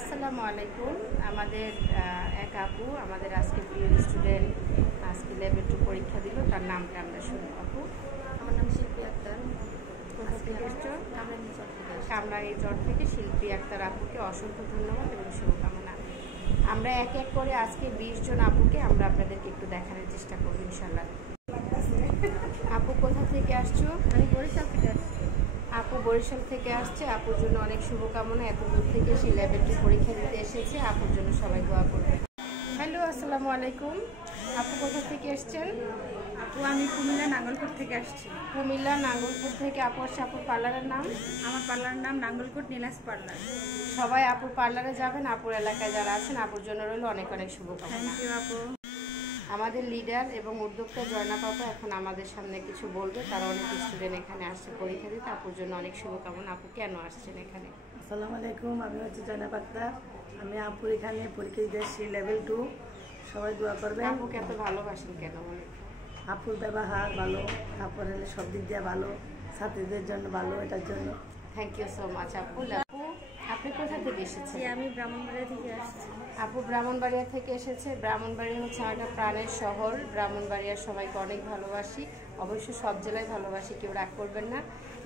আসসালামু আলাইকুম। আমাদের এক আপু আমাদের আজকে প্রিয় স্টুডেন্ট আজকে লেভেল 2 পরীক্ষা দিল, তার নামটা আমরা শুনবো। আপু, আমার নাম শিল্পী আক্তার। কোথা থেকে এসছো? কামরাঙ্গীরচর থেকে শিল্পী আক্তার আপুকে অসংখ্য ধন্যবাদ এবং শুভকামনা। আমরা এক এক করে আজকে 20 জন আপুকে আমরা আপনাদেরকে একটু দেখানোর চেষ্টা করবো ইনশাল্লাহ। আপু কোথা থেকে আসছো? আমি বরিশাল থেকে আসছি। আপু বরিশাল থেকে আসছে, আপুর জন্য অনেক শুভকামনা। এত দূর থেকে সে লেভেল 2 পরীক্ষা দিতে এসেছে, আপুর জন্য সবাই দোয়া করবে। হ্যালো, আসসালামু আলাইকুম। আপু কোথা থেকে এসছেন? আপু আমি কুমিল্লা নাঙ্গলকোট থেকে আসছি। কুমিল্লা নাঙ্গলকোট থেকে আপু আসছে। আপুর পার্লারের নাম? আমার পার্লারের নাম নাঙ্গলকোট নীলাস পার্লার। সবাই আপুর পার্লারে যাবেন। আপুর এলাকায় যারা আছেন আপুর জন্য রইল অনেক অনেক শুভকামনা। থ্যাংক ইউ আপু। আমাদের লিডার এবং উদ্যোক্তা জয়না পাপা এখন আমাদের সামনে কিছু বলবে। তারা অনেক স্টুডেন্ট এখানে আসছে পরীক্ষা দিতে। আপুর জন্য অনেক শুভকামনা। আপু কেন আসছেন এখানে? আসসালামু আলাইকুম, আমি হচ্ছে জয়না পাক্তা। আমি আপুর এখানে পরীক্ষা দিতে এসেছি লেভেল 2। সবাই দোয়া করবেন। আপুকে এত ভালোবাসেন কেন? আপুর ব্যবহার ভালো, তারপরে সব দিক দিয়ে ভালো, ছাত্রীদের জন্য ভালো, এটার জন্য। থ্যাংক ইউ সো মাচ আপু। আপনি কোথা থেকে এসেছেন? আমি ব্রাহ্মণবাড়িয়া থেকে আসছি। আপু ব্রাহ্মণবাড়িয়া থেকে এসেছে। ব্রাহ্মণবাড়িয়া হচ্ছে একটা প্রাণের শহর। ব্রাহ্মণবাড়িয়ার সবাইকে অনেক ভালোবাসি, অবশ্য সব জেলায় ভালোবাসি, কেউ রাগ করবেন না।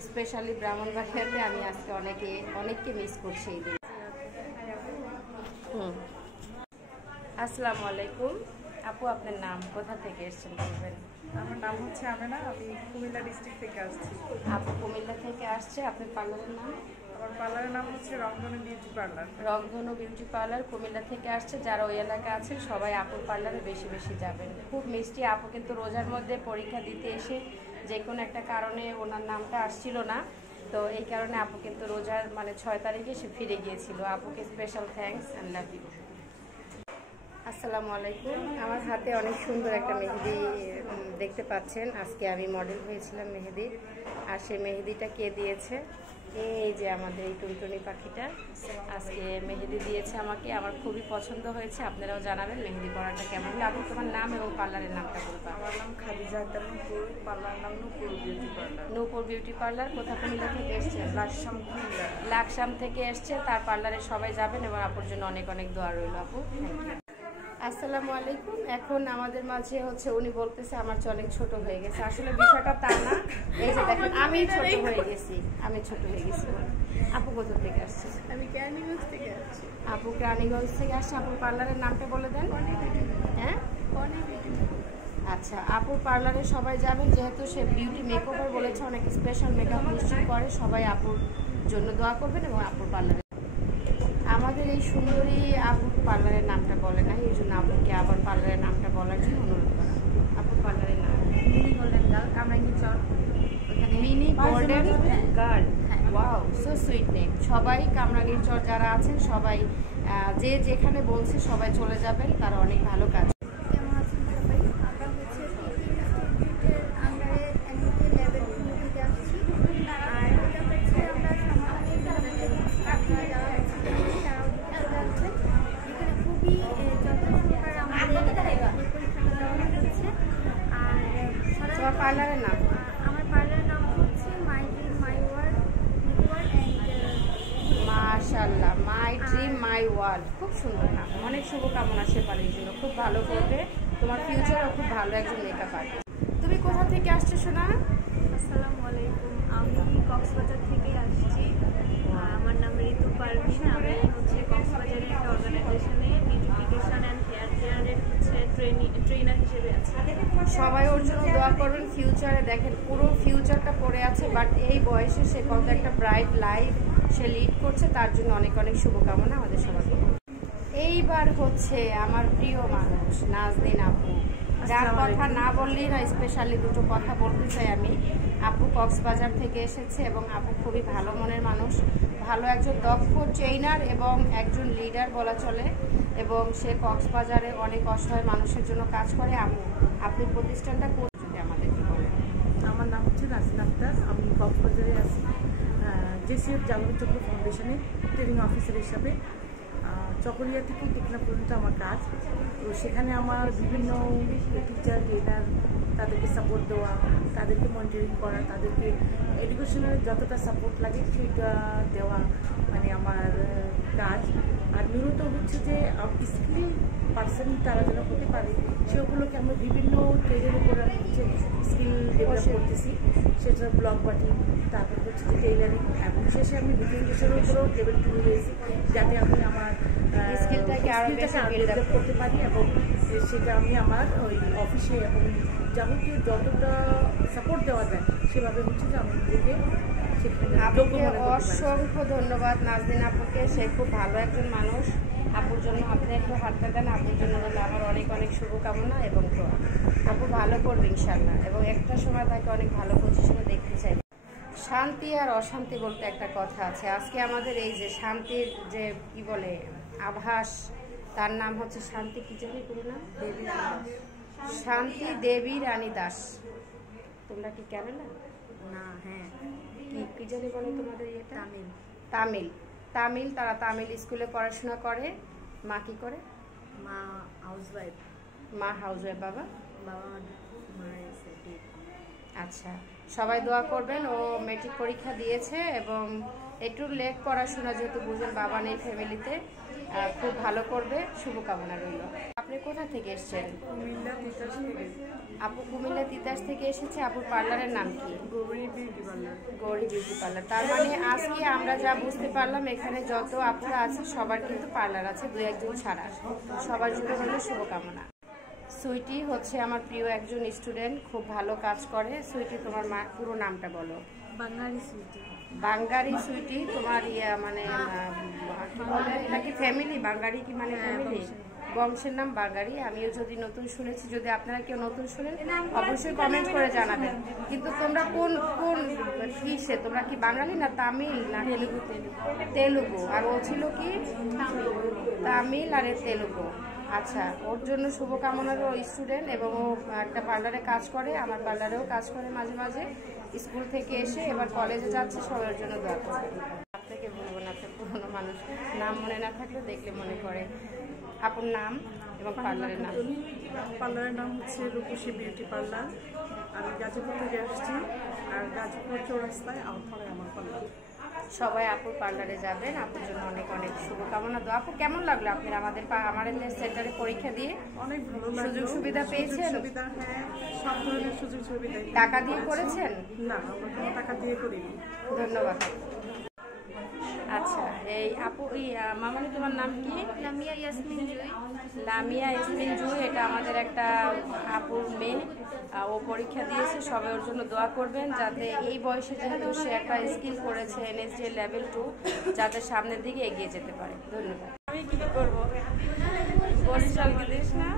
স্পেশালি ব্রাহ্মণবাড়িয়াতে আমি আজকে অনেককে মিস করছি এই দিন। আসসালামু আলাইকুম। আপু আপনার নাম, কোথা থেকে এসেছেন বলবেন? আমার নাম হচ্ছে আমেনা, আমি কুমিল্লা ডিস্ট্রিক্ট থেকে আসছি। আপু কুমিল্লা থেকে আসছে। আপনার পার্লারের নাম? আমার পার্লারের নাম হচ্ছে রংধনু বিউটি পার্লার। রংধনু বিউটি পার্লার কুমিল্লা থেকে আসছে। যারা ওই এলাকা আছেন সবাই আপুর পার্লারে বেশি বেশি যাবেন। খুব মিষ্টি আপু, কিন্তু রোজার মধ্যে পরীক্ষা দিতে এসে যে কোনো একটা কারণে ওনার নামটা আসছিল না, তো এই কারণে আপু কিন্তু রোজার 6 তারিখে সে ফিরে গিয়েছিল। আপুকে special thanks and love you. আসসালামু আলাইকুম। আমার হাতে অনেক সুন্দর একটা মেহেদি দেখতে পাচ্ছেন। আজকে আমি মডেল হয়েছিলাম মেহেদি, আর সেই মেহেদিটা কে দিয়েছে? এই যে আমাদের এই টুনটুনি পাখিটা আজকে মেহেদি দিয়েছে আমাকে। আমার খুবই পছন্দ হয়েছে। আপনারাও জানাবেন মেহেদি পরাটা কেমন। আপু তোমার নাম এবং পার্লারের নামটা বলবা? আমার নাম খাদিজা আক্তার নূপুর, পার্লার নাম নূপুর বিউটি পার্লার। নূপুর বিউটি পার্লার। কোথা কুমিল্লা থেকে এসছে? লাকসাম কুমিল্লা। লাকসাম থেকে এসছে। তার পার্লারে সবাই যাবেন এবং আপুর জন্য অনেক অনেক দোয়া রইল আপু। Thank you. আসসালামু আলাইকুম। এখন আমাদের মাঝে হচ্ছে উনি বলতেছে আমার চেয়ে অনেক ছোট হয়ে গেছে। আসলে বিষয়টা তা না। এই যে দেখেন আমি ছোট হয়ে গেছি। আপু কোথা থেকে আসছে? আমি কেরানীগঞ্জ থেকে আসছি। আপু কেরানীগঞ্জ থেকে আসছে। আপুর পার্লারের নামটা বলে দেন। হ্যাঁ, আচ্ছা। আপুর পার্লারে সবাই যাবেন, যেহেতু সে বিউটি মেকওভার বলেছে, অনেক স্পেশাল মেকআপ নিশ্চয় করে। সবাই আপুর জন্য দোয়া করবেন এবং আপুর পার্লারে। আমাদের এই সুন্দরী আপুর পার্লারের নামটা বলে না, এই জন্য আপুকে আবার পার্লারের নামটা বলার জন্য অনুরোধ করা। আপুর পার্লারের নাম মিনি গোল্ডেন গার্ল, কামরাঙ্গীরচর। ওখানে mini golden girl. Wow, so sweet name. সবাই কামরাঙ্গীরচর যারা আছেন সবাই যে যেখানে বলছে সবাই চলে যাবেন, তারা অনেক ভালো কাজ। কেমন আছেন সবাই? আমরা হচ্ছে ইনস্টিটিউটের আন্ডারে এমনিতে লেভেল 2 থেকে আসছি। আর এটা হচ্ছে আমরা সমাধানের আপনারা যারা হচ্ছে তারাও চলে আসছে। এখানে খুবই যত্ন সহকারে আমাদের পরীক্ষাটা দেওয়া হচ্ছে। আর তোমার পার্লারের নাম? আমার পার্লারের নাম হচ্ছে my dream my world makeover and মাশাআল্লাহ, মাই ড্রিম মাই ওয়ার্ল্ড। খুব সুন্দর নাম। অনেক শুভকামনা সেপালির জন্য। খুব ভালো করবে, তোমার ফিউচারও খুব ভালো একজন মেকআপ আর্টিস্ট। তুমি কোথা থেকে আসছো সোনা? আসসালামু আলাইকুম, আমি কক্সবাজার থেকে আসছি। আমার নাম ঋতু পারভিন। আমি হচ্ছে কক্সবাজারের একটা অর্গানাইজেশনে বিউটিফিকেশন অ্যান্ড হেয়ার কেয়ারের হচ্ছে ট্রেনার হিসেবে আছি। সবাই ওর জন্য দোয়া করবেন। ফিউচারে দেখেন পুরো ফিউচারটা পড়ে আছে, বাট এই বয়সে সে কত একটা ব্রাইট লাইফ সে লিড করছে, তার জন্য অনেক অনেক শুভকামনা আমাদের সবার। এইবার হচ্ছে আমার প্রিয় মানুষ নাজনীন আপু, যার কথা না বললেই না। স্পেশালি দুটো কথা বলতে চাই আমি। আপু কক্সবাজার থেকে এসেছে এবং আপু খুবই ভালো মনের মানুষ, ভালো একজন দক্ষ ট্রেনার এবং একজন লিডার বলা চলে, এবং সে কক্সবাজারে অনেক অসহায় মানুষের জন্য কাজ করে। আপনি প্রতিষ্ঠানটা যদি আমাদেরকে বলেন। আমার নাম হচ্ছে নাজনীন আক্তার। আমি কক্সবাজারে আছি জেসিএফ জালালুল চক্র ফাউন্ডেশনের ট্রেনিং অফিসার হিসাবে। চকরিয়া থেকে টেকনা পর্যন্ত আমার কাজ। তো সেখানে আমার বিভিন্ন টিচার ট্রেনার, তাদেরকে সাপোর্ট দেওয়া, তাদেরকে মনিটরিং করা, তাদেরকে এডুকেশনের যতটা সাপোর্ট লাগে সেটা দেওয়া আমার কাজ। আর মূলত হচ্ছে যে স্কিল পার্সন তারা যেন হতে পারে সেগুলোকে আমরা বিভিন্ন ট্রেডের উপর হচ্ছে স্কিল ডেভেলপ করতেছি, সেটা ব্লক বাটি, তারপর হচ্ছে যে টেইলারিং, এবং শেষে আমি বিউটিফিকেশনের উপরেও লেভেল 2 নিয়েছি যাতে আমি আমার স্কিলটাকে আরো বেশি ডেভেলপ করতে পারি, এবং সেটা আমি আমার ওই অফিসে এবং যাবতীয় যতটা সাপোর্ট দেওয়া যায় সেভাবে হচ্ছে যে আমি নিজেকে আপুকে অসংখ্য ধন্যবাদ নাজদিন আপুকে, সে খুব ভালো একজন মানুষ। আপুর জন্য আপনি একটু হাতটা দেন, আপুর জন্য হলে আমার অনেক অনেক শুভকামনা এবং তো আপু ভালো করবে ইনশাল্লাহ, এবং একটা সময় তাকে অনেক ভালো পজিশনে দেখতে চাই। শান্তি আর অশান্তি বলতে একটা কথা আছে। আজকে আমাদের এই যে শান্তির যে কি বলে আভাস, তার নাম হচ্ছে শান্তি কি জানি পুরো নাম, দেবী শান্তি দেবী রানী দাস। তোমরা কি কেরালা না? হ্যাঁ। কি জানি বলে তোমাদের ইয়ে? তামিল। তামিল তামিল তারা তামিল স্কুলে পড়াশোনা করে। মা কি করে? মা হাউসওয়াইফ। মা হাউসওয়াইফ। বাবা? বাবা মারা গেছে। আচ্ছা, সবাই দোয়া করবেন। ও মেট্রিক পরীক্ষা দিয়েছে এবং একটু লেট পড়াশোনা, যেহেতু বুঝেন বাবা নেই ফ্যামিলিতে, খুব ভালো করবে, শুভকামনা রইল। আপনি কোথা থেকে এসেছেন? কুমিল্লা তিতাস থেকে। আপু কুমিল্লা তিতাস থেকে এসেছে। আপুর পার্লারের নাম কি? Gauri beauty parlour. Gauri beauty parlour. তার মানে আজকে আমরা যা বুঝতে পারলাম, এখানে যত আপুরা আছে সবার কিন্তু পার্লার আছে, 2-1 জন ছাড়া। সবার জন্য হলো শুভকামনা। সুইটি হচ্ছে আমার প্রিয় একজন স্টুডেন্ট, খুব ভালো কাজ করে। সুইটি, তোমার পুরো নামটা বলো। বাঙালি সুইটি। বাঙালি সুইটি। তোমার মানে কি বলে, এটা কি ফ্যামিলি? বাঙালি কি মানে ফ্যামিলি? বংশের নাম বাঙালি। আমিও যদি নতুন শুনেছি, যদি আপনারা কেউ নতুন শুনেন অবশ্যই কমেন্ট করে জানাবেন। কিন্তু তোমরা কোন কোন কিসে, তোমরা কি বাঙালি না তামিল না তেলুগু? তেলুগু। আর ও ছিল কি? তামিল আর তেলুগু। আচ্ছা, ওর জন্য শুভকামনার। ও স্টুডেন্ট এবং ও একটা পার্লারে কাজ করে, আমার পার্লারেও কাজ করে মাঝে মাঝে। স্কুল থেকে এসে এবার কলেজে যাচ্ছে, সবার জন্য দোয়া করবে। আপনাকে বলবো না, আপনার পুরোনো মানুষ, নাম মনে না থাকলে দেখলে মনে করে। আপনার নাম এবং পার্লারের নাম? পার্লারের নাম হচ্ছে রূপসী বিউটি পার্লার। আমি গাজীপুর থেকে আসছি, আর গাজীপুর চৌরাস্তায় আউটপাড়ায় আমার পার্লার। সবাই আপুর পার্লারে যাবেন। আপুর জন্য অনেক অনেক শুভকামনা। দোয়া। আপু কেমন লাগলো আপনার আমাদের সেন্টারে পরীক্ষা দিয়ে? অনেক ভালো লাগলো। সুযোগ সুবিধা পেয়েছেন? সুবিধা, হ্যাঁ, সব ধরনের সুযোগ সুবিধা। টাকা দিয়ে করেছেন? না, আমরা কোনো টাকা দিয়ে করিনি। ধন্যবাদ। আচ্ছা, এই আপু, মামনি তোমার নাম কি? লামিয়া ইয়াসমিন জুই। লামিয়া ইয়াসমিন জুই, এটা আমাদের একটা আপুর মেয়ে। ও পরীক্ষা দিয়েছে, সবাই ওর জন্য দোয়া করবেন, যাতে এই বয়সে যেহেতু সে একটা স্কিল করেছে NSDL লেভেল 2, যাতে সামনের দিকে এগিয়ে যেতে পারে। ধন্যবাদ। আমি কি করবো বরিশাল দিস না?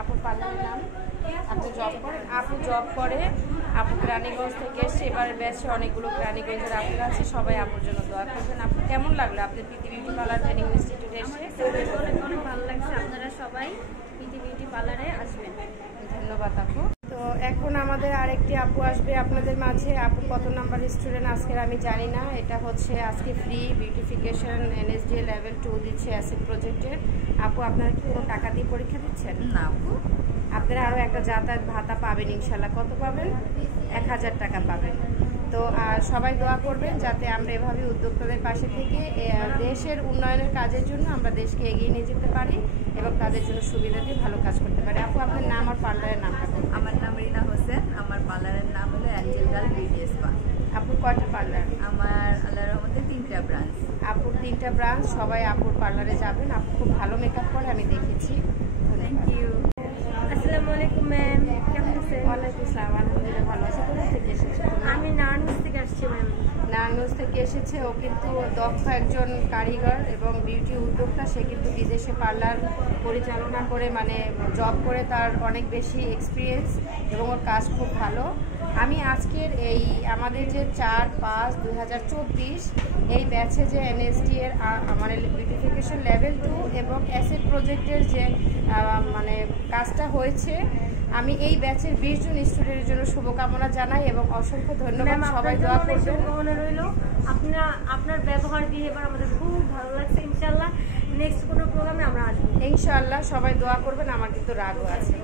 আপুর পার্লারের নাম? আপু জব করেন? আপু জব করে। আপু রানীগঞ্জ থেকে এসছে। এবার ব্যাচে অনেকগুলো রানীগঞ্জের আপুরা আছে, সবাই আপুর জন্য দোয়া করবেন। আপু কেমন লাগলো আপনার প্রীতি বিউটি পার্লার ট্রেনিং ইনস্টিটিউটে এসে? অনেক ভালো লাগছে। আপনারা সবাই প্রীতি বিউটি পার্লারে আসবেন। ধন্যবাদ আপু। তো এখন আমাদের আরেকটি আপু আসবে আপনাদের মাঝে। আপু কত নাম্বার স্টুডেন্ট আজকের আমি জানি না। এটা হচ্ছে আজকে ফ্রি বিউটিফিকেশন NSDL লেভেল 2 দিচ্ছে অ্যাসিড প্রজেক্টের। আপু, আপনারা কি কোনো টাকা দিয়ে পরীক্ষা দিচ্ছেন? না আপু, আপনারা আরও একটা যাতায়াত ভাতা পাবেন ইনশাল্লাহ। কত পাবেন? 1000 টাকা পাবেন। তো সবাই দোয়া করবেন যাতে আমরা এভাবে উদ্যোক্তাদের পাশে থেকে দেশের উন্নয়নের কাজের জন্য আমরা দেশকে এগিয়ে নিয়ে যেতে পারি এবং তাদের জন্য সুবিধা দিয়ে ভালো কাজ করতে পারি। আপু, আপনার নাম আর পার্লারের নামটা? আমার নাম রিনা হোসেন। আমার পার্লারের নাম হলো অ্যাঞ্জেল গার্ল বিউটি স্পা। আপুর কয়টা পার্লার? আমার আল্লাহর রহমতে 3টা ব্রাঞ্চ। আপুর 3টা ব্রাঞ্চ। সবাই আপুর পার্লারে যাবেন। আপু খুব ভালো মেকআপ করে, আমি দেখেছি। Thank you. আসসালামু আলাইকুম ম্যাম, কেমন আছেন? ওয়ালাইকুম আসসালাম, আলহামদুলিল্লাহ ভালো আছে। কোথা থেকে এসেছে? আমি নারায়ণগঞ্জ থেকে আসছি ম্যাম। নারায়ণগঞ্জ থেকে এসেছে। ও কিন্তু দক্ষ একজন কারিগর এবং বিউটি উদ্যোক্তা। সে কিন্তু বিদেশে পার্লার পরিচালনা করে, মানে জব করে, তার অনেক বেশি এক্সপিরিয়েন্স এবং ওর কাজ খুব ভালো। আমি আজকের এই আমাদের যে 4/5/2024 এই ব্যাচে যে NSD এর মানে বিউটিফিকেশন লেভেল 2 এবং অ্যাসিড প্রজেক্টের যে মানে কাজটা হয়েছে, আমি এই ব্যাচের 20 জন স্টুডেন্টের জন্য শুভকামনা জানাই এবং অসংখ্য ধন্যবাদ। সবাই দোয়া করবেন। শুভকামনা রইল। আপনার ব্যবহার বিহেভিয়ার আমাদের খুব ভালো লাগছে। ইনশাআল্লাহ নেক্সট কোনো প্রোগ্রামে আমরা আসবো। ইনশাআল্লাহ সবাই দোয়া করবেন। আমার কিন্তু রাগও আছে।